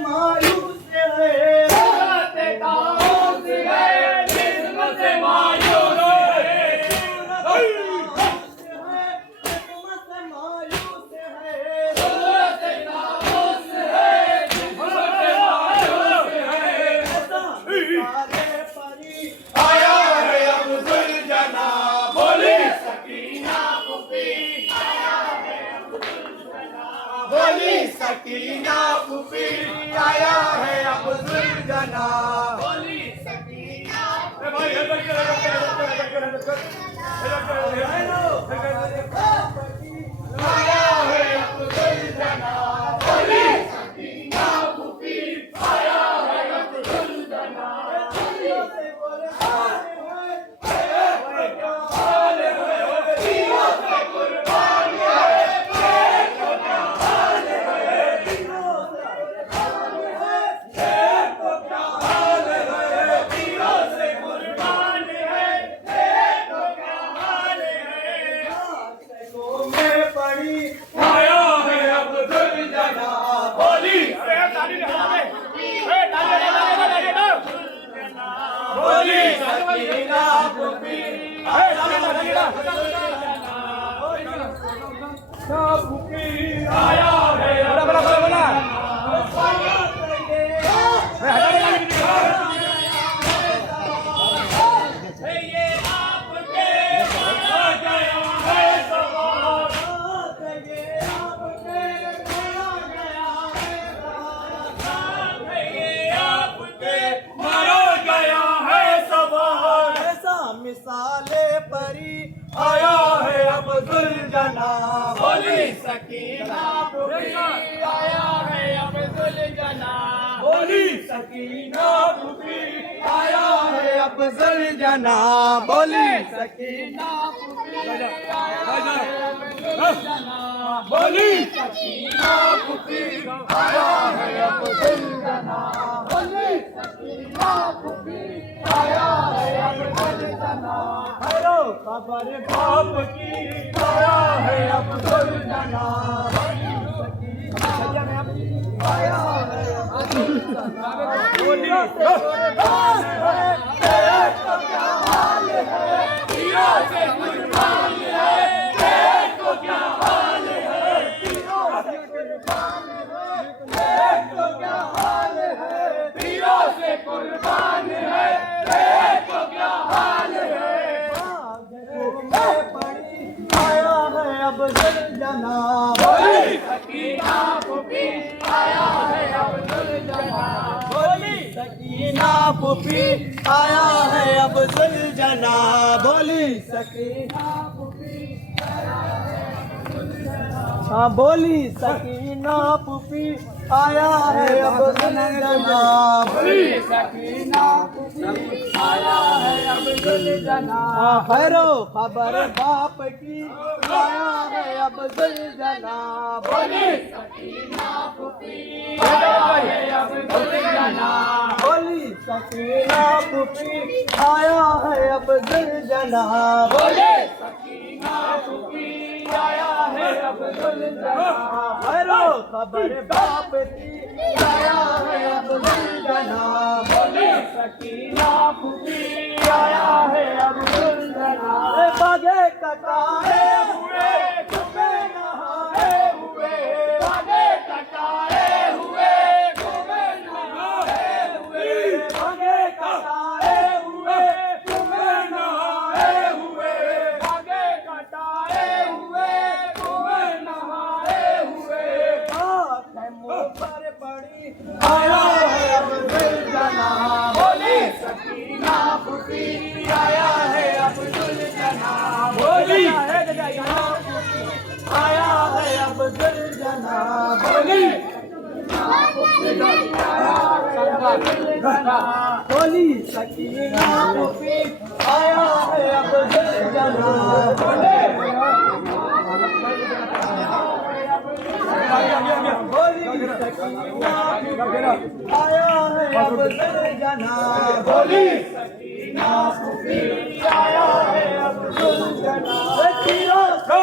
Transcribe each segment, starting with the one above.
मायूस है, सूरत ताऊस है, जिस्म से मायूस है। सूरत ताऊस है, जिस्म से मायूस है। आया है अब्दुल जना, बोली सकीना फूफी। आया है अब्दुल जना, बोली सकीना फूफी। आया है अब्दुल जना, बोली सकीना फूफी। आया है अब्दुल जना, बोली सकीना फूफी। आया है अब्दुल जना। मिसाले परी आया है अब्दुल जना, बोली सकीना फूफी। आया है अब्दुल जना, बोली सकीना फूफी। आया है अब्दुल जना, बोली सकीना फूफी। आया है अब्दुल जना, बोली सकीना फूफी। आया है अब्दुल जना, बोली सकीना फूफी। आया है अब्दुल जना। हेलो खबर बाप की आया है अब्दुल जना, आया है अब्दुल जना, बोली कुर्बान है, देश को क्या हाल है, हीरो से कुर्बान है, देश को क्या हाल है। हीरो से कुर्बान है, देश को क्या हाल है, हीरो से कुर्बान है, देश को क्या हाल है। पड़ी आया है अब्दुल जना, बोली सकीना फूफी। आया है अब्दुल जना, बोली सकीना फूफी। आया है अब्दुल जना, बोली सकीना फूफी। हाँ बोली सकीना फूफी। आया है अब्दुल जना, बोली सकीना फूफी। आया है अब्दुल जना, खैरो खबर बाप की आया है अब्दुल जना, बोली सकीना फूफी। आया है अब्दुल जना, बोली सकीना फूफी। आया है अब्दुल जना, बोले सकीना फूफी। आया है अब्दुल जना, खैरो खबर बाप की आया है अब्दुल जना, बोले सकीना फूफी। आया है अब्दुल जना। बागे कटाए हुए तुम्हें नहाए हुए, बागे कटाए हुए, तुम्हें नहाए हुए। बागे कटाए हुए तुम्हें नहाए हुए, बागे कटाए हुए, तुम्हें नहाए हुए। आँख मुँह पर पड़ी आया है अब्दुल जना, बोली सकीना फूफी। आया है अब्दुल जना, बोली आया है अब्दुल जना, बोली बोली सकीना फूफी। आया है अब्दुल जना, बोली सकीना फूफी। आया है अब्दुल जना, बोली सकीना फूफी। आया है अब्दुल जना, तीरों से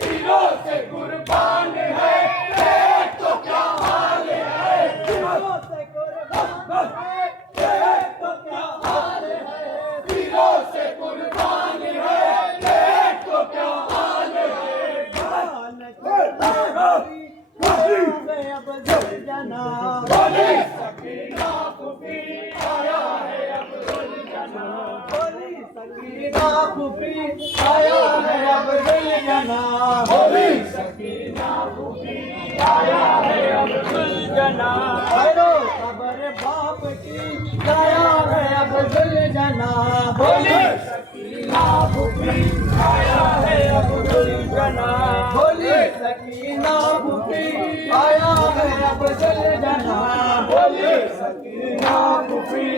हीरो से कुर्बान है, अब दुर्जना बोली सकीना फूफी आया है अब दुर्जना बोली सकीना फूफी आया है अब दुर्जना बोली सकीना फूफी आया है अब दुर्जना भैरो खबर बाप की लाया है अब दुर्जना बोली सकीना फूफी आया है अब दुर्जना बोली सकीना फूफी आया है अब दुर्जना बोली सकीना फूफी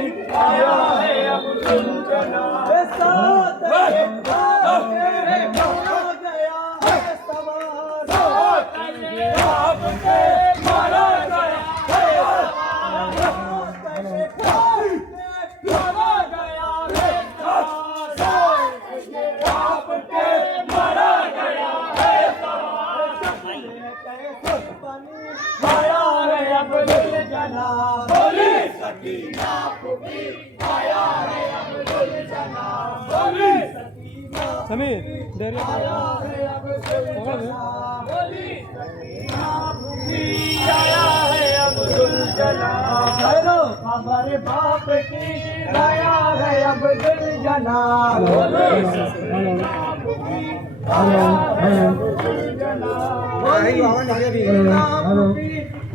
आया है अब दुर्जना साथ के बाप गया है सवार आपके मारा गया है मारा गया है आपके मारा गया है आया है अब दुर्जना बोली सकीना फूफी आया है अब दुर्जना बोली समीर डेरे आया है अब दुर्जना बोली सकीना फूफी आया है अब दुर्जना भैरो खबर बाप की लाया है अब दुर्जना बोली सकीना फूफी आया है अब दुर्जना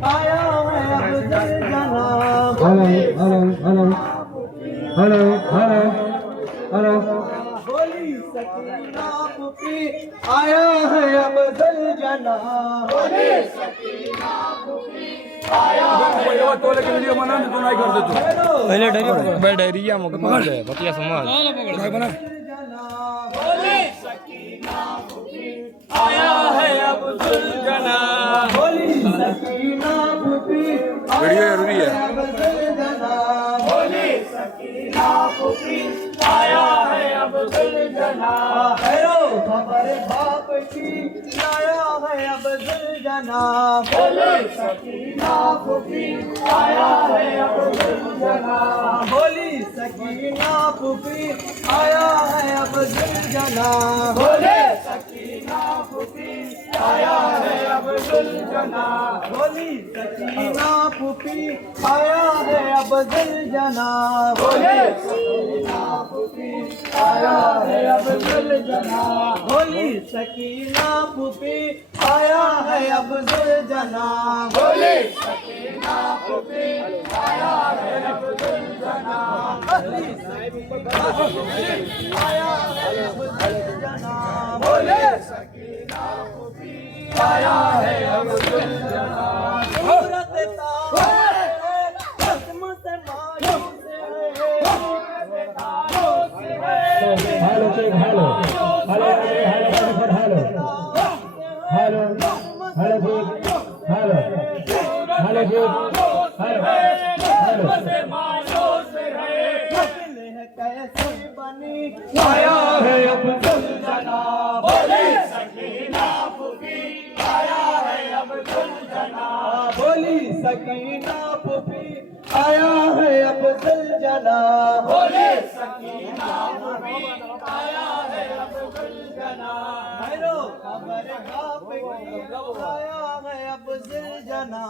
आया है अब दुर्जना बोली सकीना फूफी आया है अब दुर्जना बोली सकीना फूफी आया है अब दुर्जना पहले डायरी पकड़ भाई डायरी या मग दे बतिया समाज बोली सकीना फूफी आया है अब दुर्जना बोली सकीना फूफी वीडियो जरूरी है अब दुर्जना बोली सकीना फूफी आया है अब दुर्जना भैरो खबर बाप की लाया है अब दुर्जना बोली सकीना फूफी आया है अब दुर्जना बोली सकीना फूफी आया है अब दुर्जना बोले सकीना फूफी आया है अब दुर्जना बोली सकीना फूफी आया है अब दुर्जना बोले सकीना फूफी आया है अब दुर्जना बोली सकीना फूफी आया है अब दुर्जना बोले सकीना फूफी आया है अब दुर्जना बोली सकीना फूफी आया है अब दुर्जना बोले सकीना फूफी आया है अब दुर्जना सूरत तारे कसम से मायूस है hello check hello hello hello hello hello hello hello check hello hello कैसे बनी आया है अब दुर्जना बोले सकीना फूफी आया है अब दुर्जना बोली सकीना फूफी आया है अब दुर्जना बोले सकीना फूफी आया है अब दुर्जना भैरो खबर बाप की आया है अब दुर्जना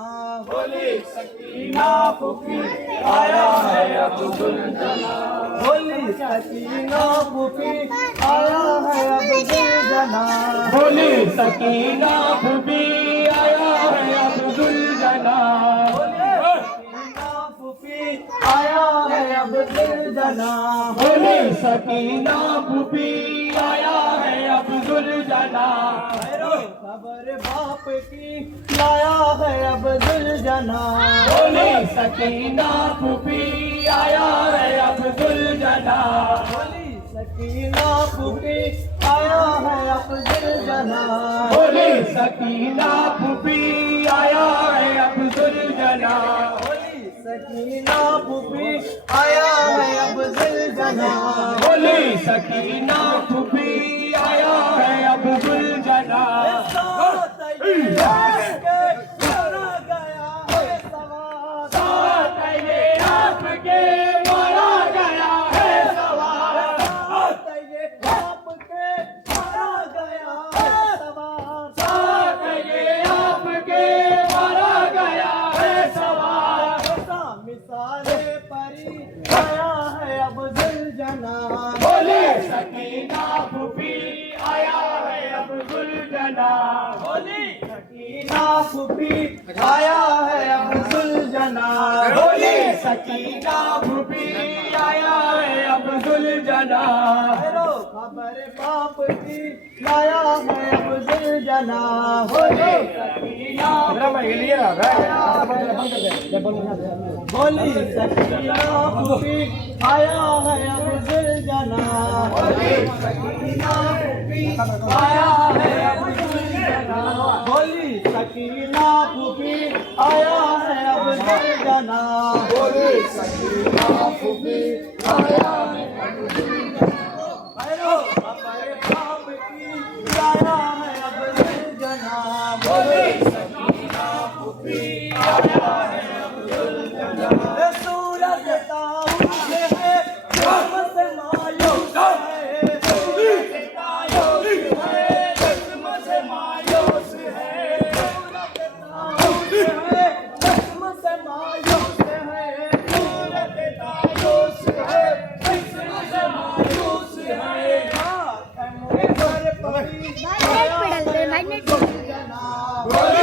बोले सकीना फूफी आया है अब दुर्जना बोली सकीना फूफी आया है अब दुर्जना बोले सकीना फूफी आया है अब दुर्जना सकीना फूफी आया है अब दुर्जना बोले सकीना फूफी आया है अब दुर्जना भैरो खबर बाप की लाया है अब दुर्जना बोले सकीना फूफी आया है अब दुर्जना बोली सकीना फूफी आया है अब दुर्जना बोले सकीना फूफी आया है अब दुर्जना बोली सकीना फूफी आया है अब दुर्जना बोले सकीना फूफी आया है अब दुर्जना साथ ये आपके मारा गया है सवार साथ ये आपके मारा गया है सवार साथ ये आपके मारा गया है सवार साथ ये आपके मारा गया सकीना फूफी आया है अब्दुल जना बोली सकीना फूफी आया है अब्दुल जना खबर बाप की लाया है अब्दुल जना बोली सकीना बोली सकीना फूफी आया है अब्दुल जना बोली सकीना फूफी आया है अब्दुल जना बोली सकीना फूफी आया है अब्दुल जना बोली सकीना फूफी आया है अब्दुल जना हमारे बाप की आया है अब्दुल जना बोली सकीना फूफी आया है अब्दुल जना सूरज ताऊस है रहमत मायूस है सूरज ताऊस है रहमत मायूस है सूरज ताऊस है रहमत मायूस है सूरज ताऊस है रहमत मायूस है पर पड़ी मैग्नेट पेडल पे मैग्नेट जना